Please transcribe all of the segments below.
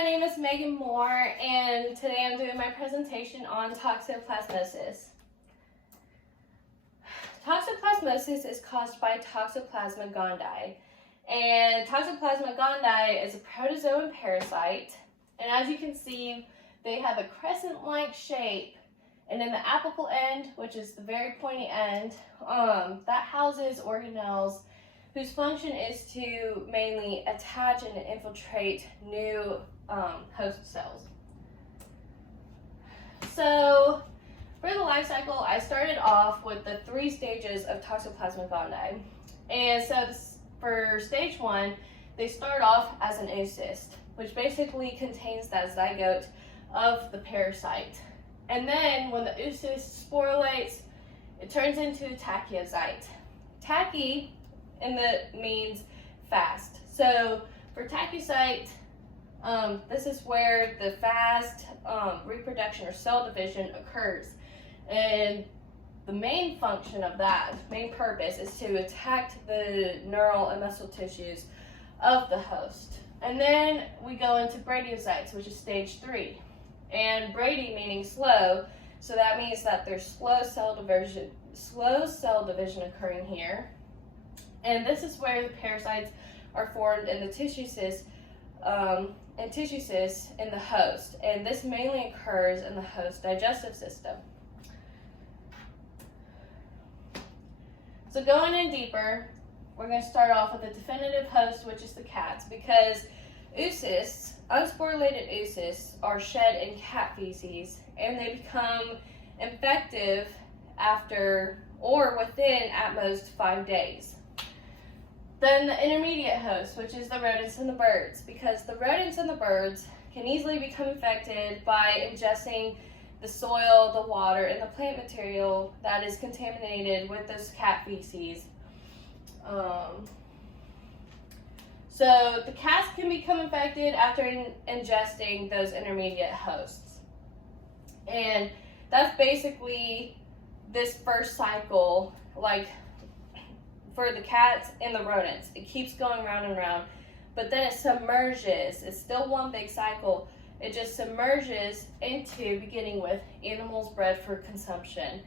my name is Megan Moore, and today I'm doing my presentation on toxoplasmosis. Toxoplasmosis is caused by Toxoplasma gondii, and Toxoplasma gondii is a protozoan parasite, and as you can see, they have a crescent-like shape, and in the apical end, which is the very pointy end, that houses organelles whose function is to mainly attach and infiltrate new host cells. So for the life cycle, I started off with the 3 stages of Toxoplasma gondii. And so for stage 1, they start off as an oocyst, which basically contains that zygote of the parasite. And then when the oocyst sporulates, it turns into a tachyocyte. Tachy means fast. So for tachyocyte, this is where the fast reproduction or cell division occurs. And the main function of that, main purpose, is to attack the neural and muscle tissues of the host. And then we go into bradiocytes, which is stage 3. And brady meaning slow, so that means that there's slow cell division occurring here. And this is where the parasites are formed in the tissue cysts in the host. And this mainly occurs in the host digestive system. So going in deeper, we're going to start off with the definitive host, which is the cats, because oocysts, unsporulated oocysts, are shed in cat feces, and they become infective after or within at most 5 days. Then the intermediate host, which is the rodents and the birds, because the rodents and the birds can easily become infected by ingesting the soil, the water, and the plant material that is contaminated with those cat feces. So the cats can become infected after ingesting those intermediate hosts. And that's basically this first cycle, like for the cats and the rodents. It keeps going round and round, but then it submerges. It's still one big cycle. It just submerges into beginning with animals bred for consumption.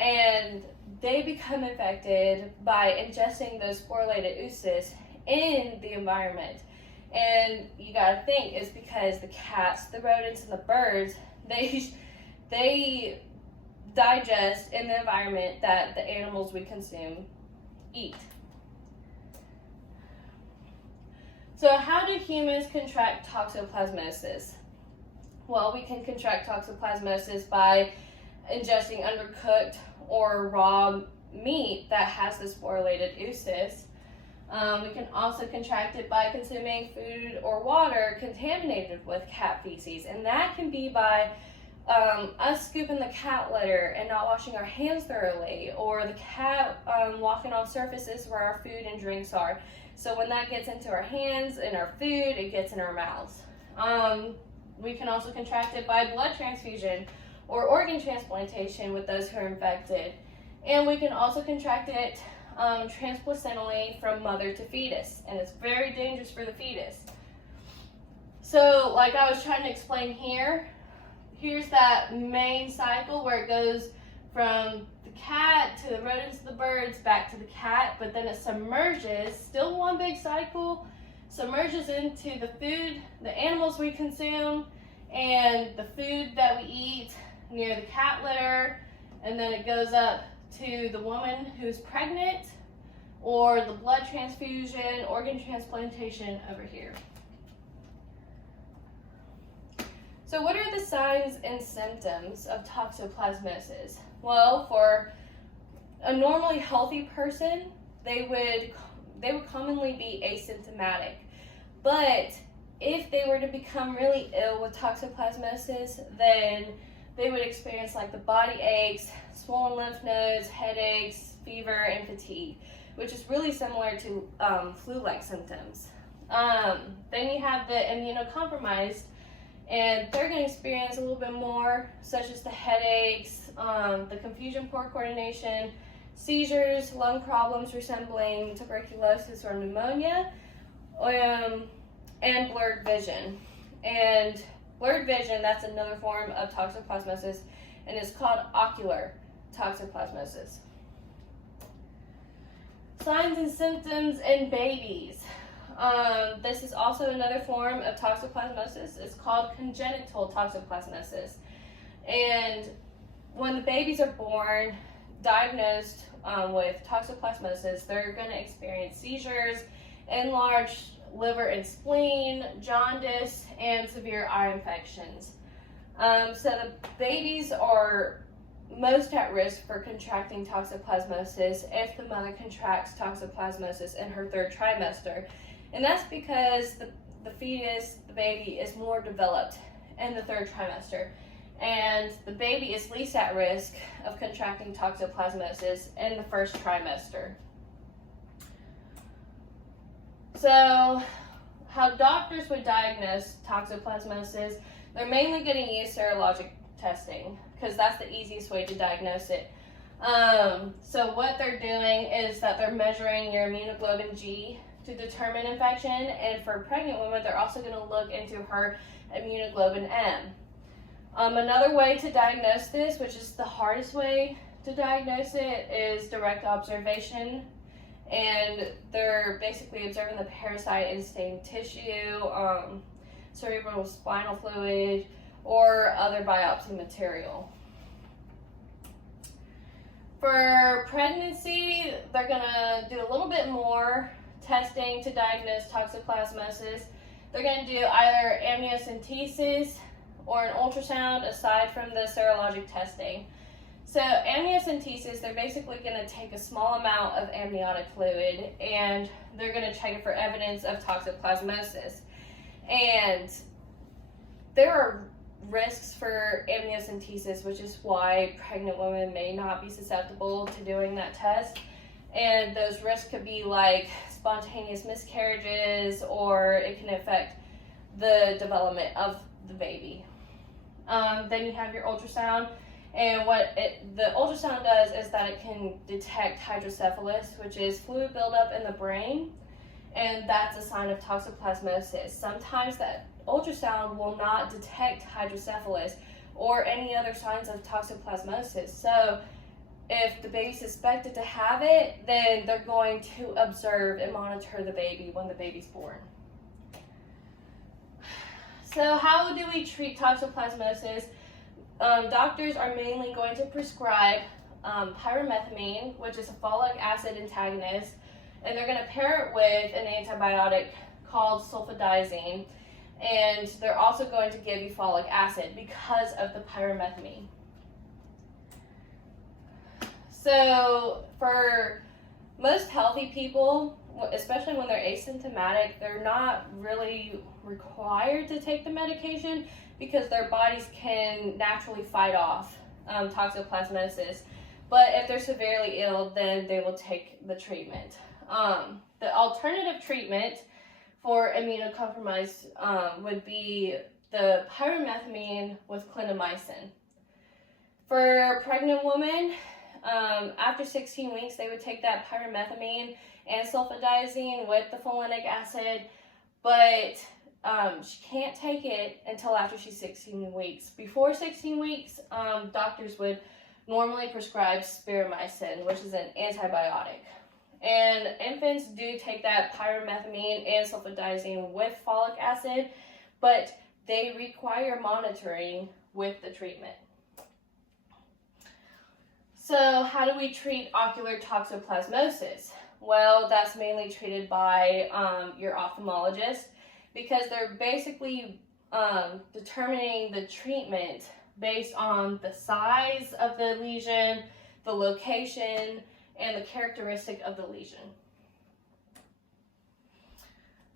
And they become infected by ingesting those sporulated oocysts in the environment. And you gotta think it's because the cats, the rodents, and the birds, they digest in the environment that the animals we consume eat. So how do humans contract toxoplasmosis? Well, we can contract toxoplasmosis by ingesting undercooked or raw meat that has the sporulated oocysts. We can also contract it by consuming food or water contaminated with cat feces, and that can be by us scooping the cat litter and not washing our hands thoroughly, or the cat walking on surfaces where our food and drinks are. So when that gets into our hands and our food, it gets in our mouths. We can also contract it by blood transfusion or organ transplantation with those who are infected. And we can also contract it transplacentally from mother to fetus, and it's very dangerous for the fetus. So like I was trying to explain here, here's that main cycle where it goes from the cat to the rodents to the birds back to the cat, but then it submerges, still one big cycle, submerges into the food, the animals we consume, and the food that we eat near the cat litter, and then it goes up to the woman who's pregnant, or the blood transfusion, organ transplantation over here. So what are the signs and symptoms of toxoplasmosis? Well, for a normally healthy person, they would commonly be asymptomatic. But if they were to become really ill with toxoplasmosis, then they would experience like the body aches, swollen lymph nodes, headaches, fever, and fatigue, which is really similar to flu-like symptoms. Then you have the immunocompromised, and they're going to experience a little bit more, such as the headaches, the confusion, poor coordination, seizures, lung problems resembling tuberculosis or pneumonia, and blurred vision. And blurred vision, that's another form of toxoplasmosis, and it's called ocular toxoplasmosis. Signs and symptoms in babies. This is also another form of toxoplasmosis. It's called congenital toxoplasmosis. And when the babies are born, diagnosed with toxoplasmosis, they're going to experience seizures, enlarged liver and spleen, jaundice, and severe eye infections. So the babies are most at risk for contracting toxoplasmosis if the mother contracts toxoplasmosis in her 3rd trimester. And that's because the fetus, the baby, is more developed in the 3rd trimester. And the baby is least at risk of contracting toxoplasmosis in the 1st trimester. So, how doctors would diagnose toxoplasmosis, they're mainly going to use serologic testing because that's the easiest way to diagnose it. So what they're doing is that they're measuring your immunoglobulin G to determine infection, and for pregnant women, they're also going to look into her immunoglobulin M. Another way to diagnose this, which is the hardest way to diagnose it, is direct observation. And they're basically observing the parasite in stained tissue, cerebral spinal fluid, or other biopsy material. For pregnancy, they're going to do a little bit more testing to diagnose toxoplasmosis. They're going to do either amniocentesis or an ultrasound aside from the serologic testing. So amniocentesis, they're basically going to take a small amount of amniotic fluid and they're going to check it for evidence of toxoplasmosis. And there are risks for amniocentesis, which is why pregnant women may not be susceptible to doing that test. And those risks could be like spontaneous miscarriages, or it can affect the development of the baby. Then you have your ultrasound, and what the ultrasound does is that it can detect hydrocephalus, which is fluid buildup in the brain, and that's a sign of toxoplasmosis. Sometimes that ultrasound will not detect hydrocephalus or any other signs of toxoplasmosis. So if the baby's suspected to have it, then they're going to observe and monitor the baby when the baby's born. So how do we treat toxoplasmosis? Doctors are mainly going to prescribe pyrimethamine, which is a folic acid antagonist, and they're going to pair it with an antibiotic called sulfadiazine, and they're also going to give you folic acid because of the pyrimethamine. So for most healthy people, especially when they're asymptomatic, they're not really required to take the medication because their bodies can naturally fight off toxoplasmosis. But if they're severely ill, then they will take the treatment. The alternative treatment for immunocompromised would be the pyrimethamine with clindamycin. For a pregnant woman, after 16 weeks, they would take that pyrimethamine and sulfadiazine with the folinic acid, but she can't take it until after she's 16 weeks. Before 16 weeks, doctors would normally prescribe spiramycin, which is an antibiotic. And infants do take that pyrimethamine and sulfadiazine with folic acid, but they require monitoring with the treatment. So how do we treat ocular toxoplasmosis? Well, that's mainly treated by your ophthalmologist, because they're basically determining the treatment based on the size of the lesion, the location, and the characteristic of the lesion.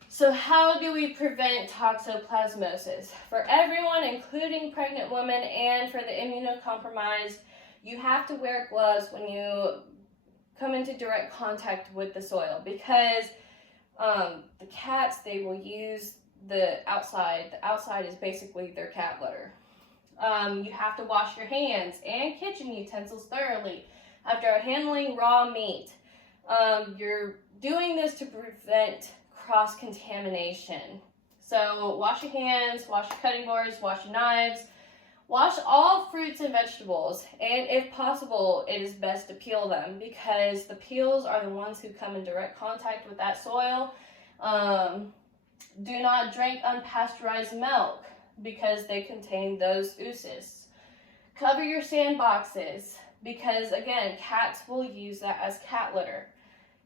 So how do we prevent toxoplasmosis? For everyone, including pregnant women and for the immunocompromised, you have to wear gloves when you come into direct contact with the soil, because the cats, they will use the outside. The outside is basically their cat litter. You have to wash your hands and kitchen utensils thoroughly after handling raw meat. You're doing this to prevent cross-contamination. So wash your hands, wash your cutting boards, wash your knives, wash all fruits and vegetables, and if possible, it is best to peel them because the peels are the ones who come in direct contact with that soil. Do not drink unpasteurized milk because they contain those oocysts. Cover your sandboxes because, again, cats will use that as cat litter.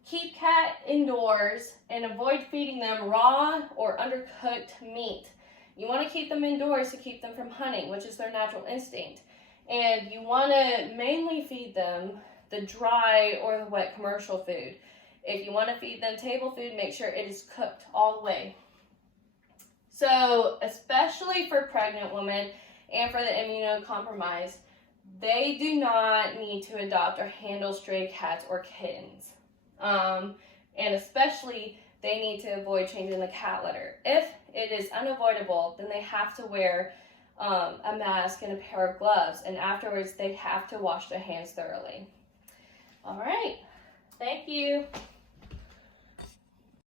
Keep cat indoors and avoid feeding them raw or undercooked meat. You want to keep them indoors to keep them from hunting, which is their natural instinct. And you want to mainly feed them the dry or the wet commercial food. If you want to feed them table food, make sure it is cooked all the way. So, especially for pregnant women and for the immunocompromised, they do not need to adopt or handle stray cats or kittens. And especially, they need to avoid changing the cat litter. If it is unavoidable, then they have to wear a mask and a pair of gloves. And afterwards, they have to wash their hands thoroughly. All right. Thank you.